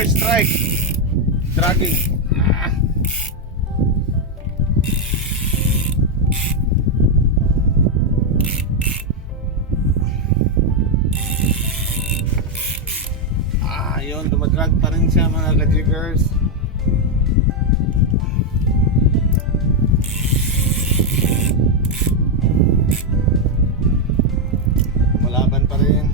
First strike. Dragging. Yun, dumadrag pa rin siya mga ka-jiggers. Malaban pa rin.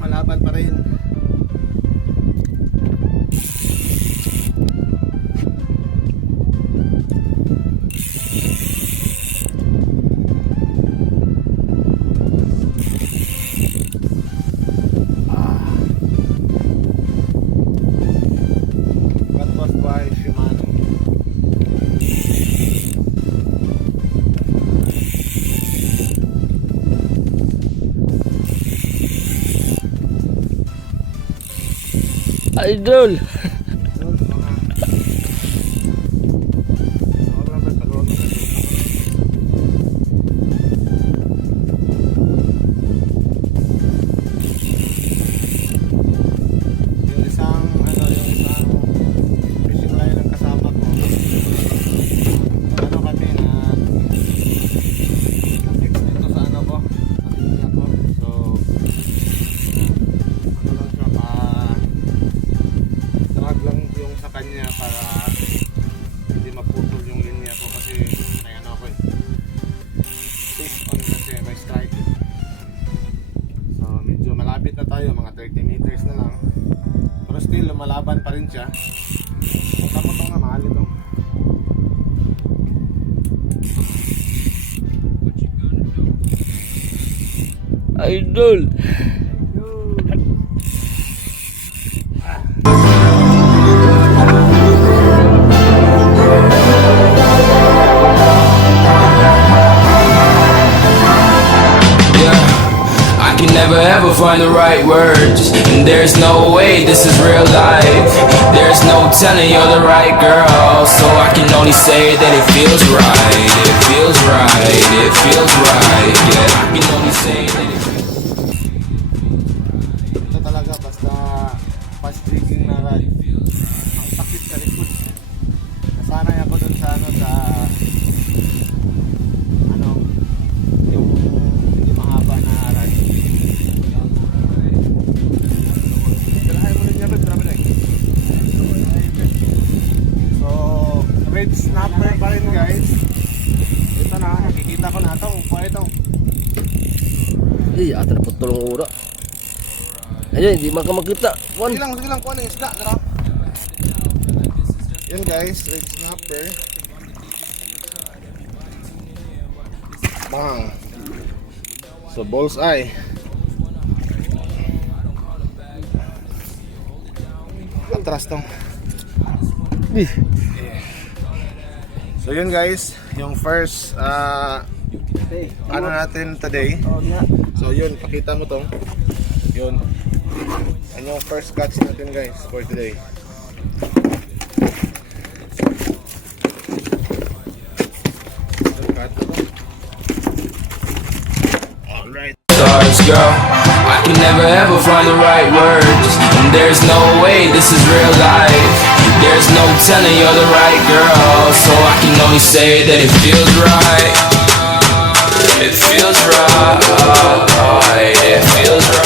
Malaban pa rin. That was by Shimano. Idol. Yung isang fishing line ng kasama ko. Kami na next dito sa ko. So lang siya drag lang yung sa kanya para hindi maputol yung linya ko kasi may ako face on kasi may strike. So medyo malapit na tayo, mga 30 meters na lang, pero still lumalaban pa rin siya. Tapos nga mahal ito. Idol. Never ever find the right words, and there's no way this is real life. There's no telling you're the right girl, so I can only say that it feels right. It feels right. It feels right. Yeah, I can only say that it ito talaga basta fast jigging na ride. Ang sakit sa likod. Nasanay ako dun sa yung hindi mahaba na ride. So, red snapper pa rin guys. Ito na, nakikita ko na ito. Upa ito. Ata na po tulong ura. Ayun, hindi makita. Sige lang, kuha ng isda. Tara. Yan guys, red snapper. Bang. So, bullseye. Atras tong. So yun guys, yung first ano natin today. So yun, pakita mo tong. Yun. Yan yung first catch natin guys for today. can never ever find the right words, and there's no way this is real life. There's no telling you're the right girl, so I can only say that it feels right. It feels right, it feels right.